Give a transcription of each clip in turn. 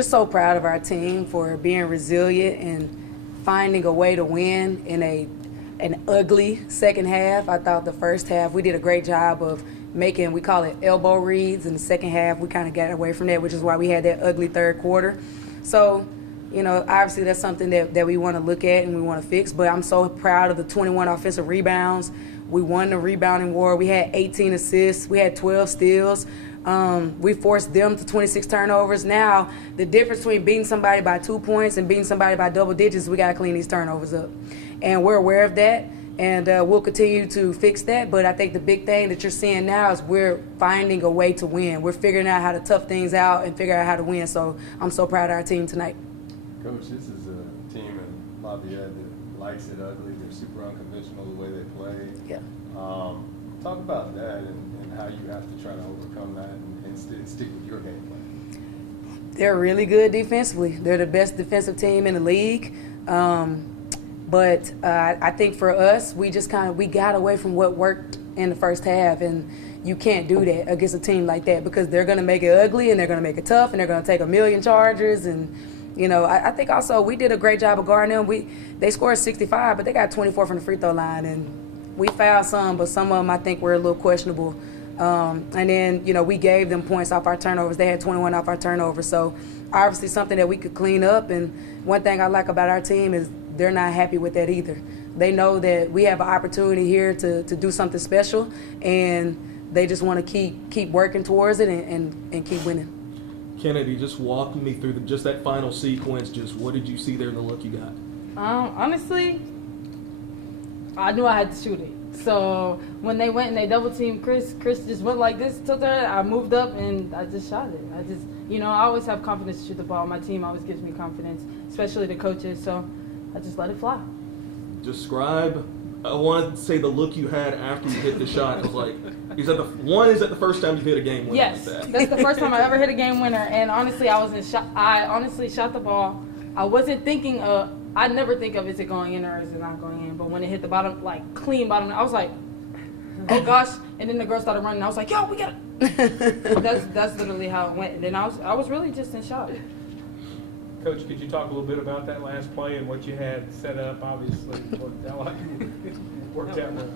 just so proud of our team for being resilient and finding a way to win in an ugly second half. I thought the first half we did a great job of making, we call it elbow reads. In the second half, we kind of got away from that, which is why we had that ugly third quarter. So, obviously that's something that we want to look at and we want to fix. But I'm so proud of the 21 offensive rebounds. We won the rebounding war. We had 18 assists. We had 12 steals. We forced them to 26 turnovers. Now, the difference between beating somebody by 2 points and beating somebody by double digits, we got to clean these turnovers up. And we're aware of that, and we'll continue to fix that. But I think the big thing that you're seeing now is we're finding a way to win. We're figuring out how to tough things out and figure out how to win. So I'm so proud of our team tonight. Coach, this is a team in Lafayette that likes it ugly. They're super unconventional the way they play. Yeah. Talk about that and how you have to try to overcome that and stick with your game plan. They're really good defensively. They're the best defensive team in the league. But I think for us, we just we got away from what worked in the first half, and you can't do that against a team like that because they're going to make it ugly and they're going to make it tough and they're going to take a million charges. And I think also we did a great job of guarding them. They scored 65, but they got 24 from the free throw line, and we fouled some, but some of them I think were a little questionable. And then we gave them points off our turnovers. They had 21 off our turnovers, so obviously something that we could clean up. And one thing I like about our team is they're not happy with that either. They know that we have an opportunity here to do something special, and they just want to keep working towards it and keep winning. Kennedy, just walk me through just that final sequence. Just what did you see there in the look you got? Honestly, I knew I had to shoot it. So when they went and they double teamed Chris just went like this, took her. I moved up and I just shot it. I always have confidence to shoot the ball. My team always gives me confidence, especially the coaches. So I just let it fly. Describe. I want to say the look you had after you hit the shot. It was like, is that the first time you hit a game winner? Yes, like that? That's the first time I ever hit a game winner. And honestly, I honestly shot the ball. I wasn't thinking I never think of is it going in or is it not going in. But when it hit the bottom, like clean bottom, I was like, oh gosh. And then the girl started running. I was like, yo, we got it. That's literally how it went. And then I was really just in shock. Coach, could you talk a little bit about that last play and what you had set up? Obviously, worked out well.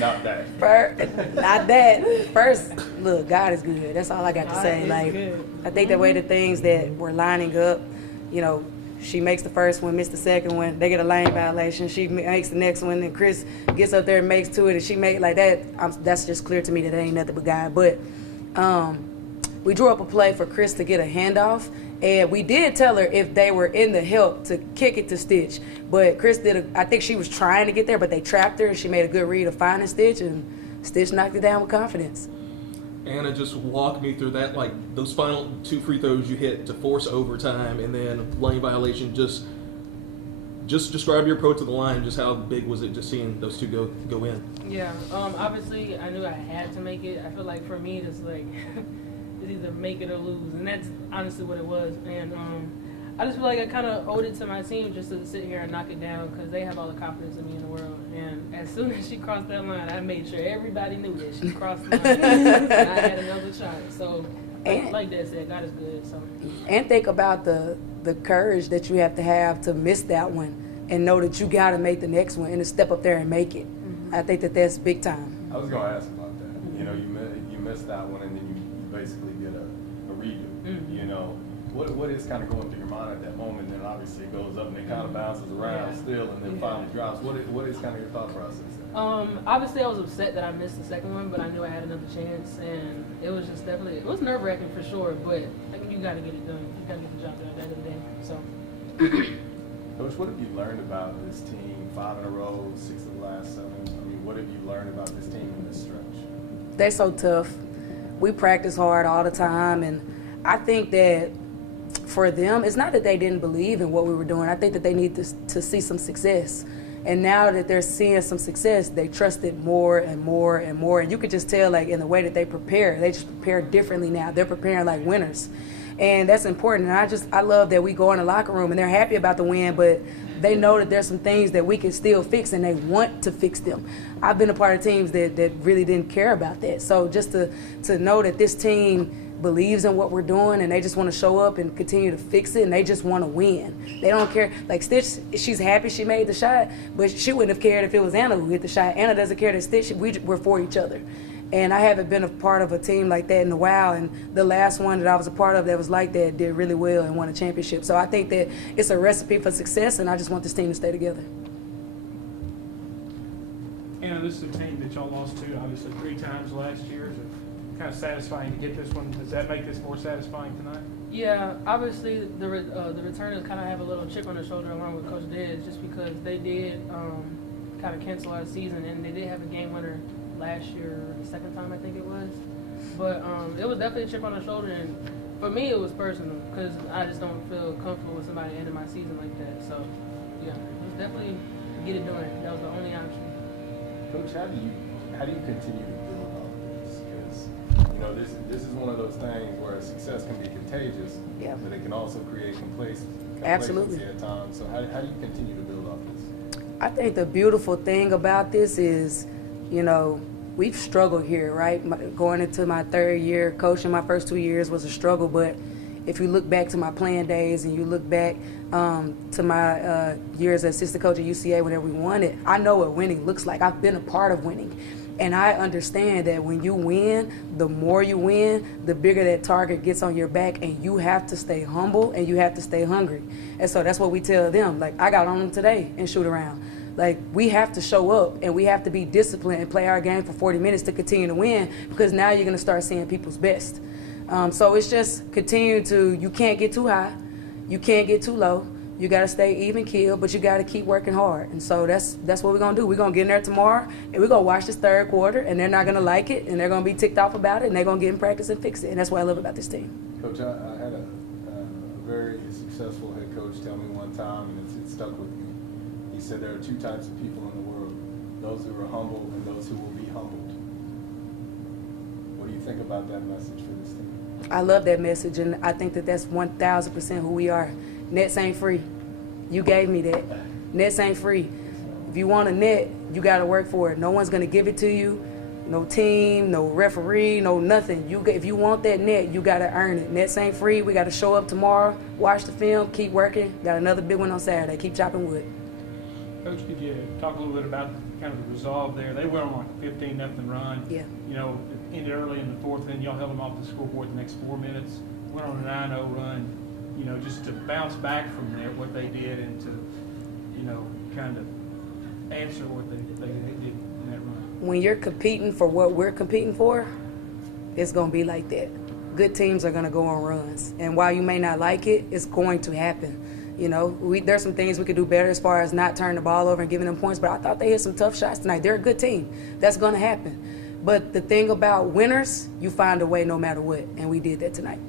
Not that. Not that. First, look, God is good. That's all I got to say. I think the way the things that were lining up, she makes the first one, missed the second one. They get a lane violation. She makes the next one, and Chris gets up there and makes two, and she makes it like that. That's just clear to me that it ain't nothing but God. But we drew up a play for Chris to get a handoff, and we did tell her if they were in the help to kick it to Stitch. But Chris I think she was trying to get there, but they trapped her, and she made a good read of finding Stitch, and Stitch knocked it down with confidence. Anna, just walk me through that, like those final two free throws you hit to force overtime and then lane violation. Just describe your approach to the line. Just how big was it just seeing those two go in? Yeah, obviously I knew I had to make it. I feel like for me it's like it's either make it or lose, and that's honestly what it was. And I just feel like I kind of owed it to my team just to sit here and knock it down because they have all the confidence in me in the world. And as soon as she crossed that line, I made sure everybody knew that she crossed the line and I had another shot. So like Dad said, God is good. So. And think about the courage that you have to miss that one and know that you got to make the next one and to step up there and make it. Mm-hmm. I think that's big time. I was going to ask about that. You missed that one and then you basically get a redo. Mm-hmm. What is kind of going through your mind at that moment? And then obviously it goes up and it kind of bounces around still and then finally drops. What is kind of your thought process there? Obviously I was upset that I missed the second one, but I knew I had another chance, and it was just definitely, it was nerve-wracking for sure, but you got to get it done. You got to get the job done at the end of the day. So. Coach, what have you learned about this team? 5 in a row, 6 of the last 7. What have you learned about this team in this stretch? They're so tough. We practice hard all the time, and I think that for them, it's not that they didn't believe in what we were doing. I think that they need to see some success. And now that they're seeing some success, they trust it more and more and more. And you could just tell, in the way that they prepare, they just prepare differently now. They're preparing like winners. And that's important. And I love that we go in the locker room and they're happy about the win, but they know that there's some things that we can still fix and they want to fix them. I've been a part of teams that really didn't care about that. So just to know that this team believes in what we're doing, and they just want to show up and continue to fix it, and they just want to win. They don't care. Like Stitch, she's happy she made the shot, but she wouldn't have cared if it was Anna who hit the shot. Anna doesn't care that Stitch, we're for each other. And I haven't been a part of a team like that in a while, and the last one that I was a part of that was like that did really well and won a championship. So I think that it's a recipe for success, and I just want this team to stay together. This is a team that y'all lost to, obviously, 3 times last year. Is it kind of satisfying to get this one? Does that make this more satisfying tonight? Yeah, obviously the returners kind of have a little chip on their shoulder along with Coach Dez, just because they did kind of cancel our season, and they did have a game winner last year, the second time I think it was. But it was definitely a chip on their shoulder, and for me it was personal because I just don't feel comfortable with somebody ending my season like that. So yeah, it was definitely get it done. That was the only option. Coach, how do you continue to build on this? Because this is one of those things where success can be contagious, Yeah. but it can also create complacency Absolutely. at times. So how do you continue to build off this? I think the beautiful thing about this is, we've struggled here, right? Going into my 3rd year, coaching my first 2 years was a struggle, but if you look back to my playing days and you look back to my years as assistant coach at UCA whenever we won it, I know what winning looks like. I've been a part of winning. And I understand that when you win, the more you win, the bigger that target gets on your back, and you have to stay humble and you have to stay hungry. And so that's what we tell them. Like, I got on them today and shoot around. Like, we have to show up and we have to be disciplined and play our game for 40 minutes to continue to win, because now you're going to start seeing people's best. So it's just continue you can't get too high, you can't get too low, you got to stay even keel, but you got to keep working hard. And so that's what we're going to do. We're going to get in there tomorrow, and we're going to watch this 3rd quarter, and they're not going to like it, and they're going to be ticked off about it, and they're going to get in practice and fix it. And that's what I love about this team. Coach, I had a very successful head coach tell me one time, and it stuck with me. He said there are 2 types of people in the world, those who are humble and those who will be humbled. What do you think about that message for this team? I love that message, and I think that that's 1,000% who we are. Nets ain't free. You gave me that. Nets ain't free. If you want a net, you got to work for it. No one's going to give it to you. No team, no referee, no nothing. If you want that net, you got to earn it. Nets ain't free. We got to show up tomorrow, watch the film, keep working. Got another big one on Saturday. Keep chopping wood. Coach, could you talk a little bit about kind of the resolve there? They went on like a 15-0 run. Yeah. Ended early in the 4th, and y'all held them off the scoreboard the next 4 minutes. Went on a 9-0 run. Just to bounce back from there, what they did, and to, kind of answer what they did in that run. When you're competing for what we're competing for, it's going to be like that. Good teams are going to go on runs. And while you may not like it, it's going to happen. There's some things we could do better as far as not turning the ball over and giving them points, but I thought they hit some tough shots tonight. They're a good team. That's going to happen. But the thing about winners, you find a way no matter what, and we did that tonight.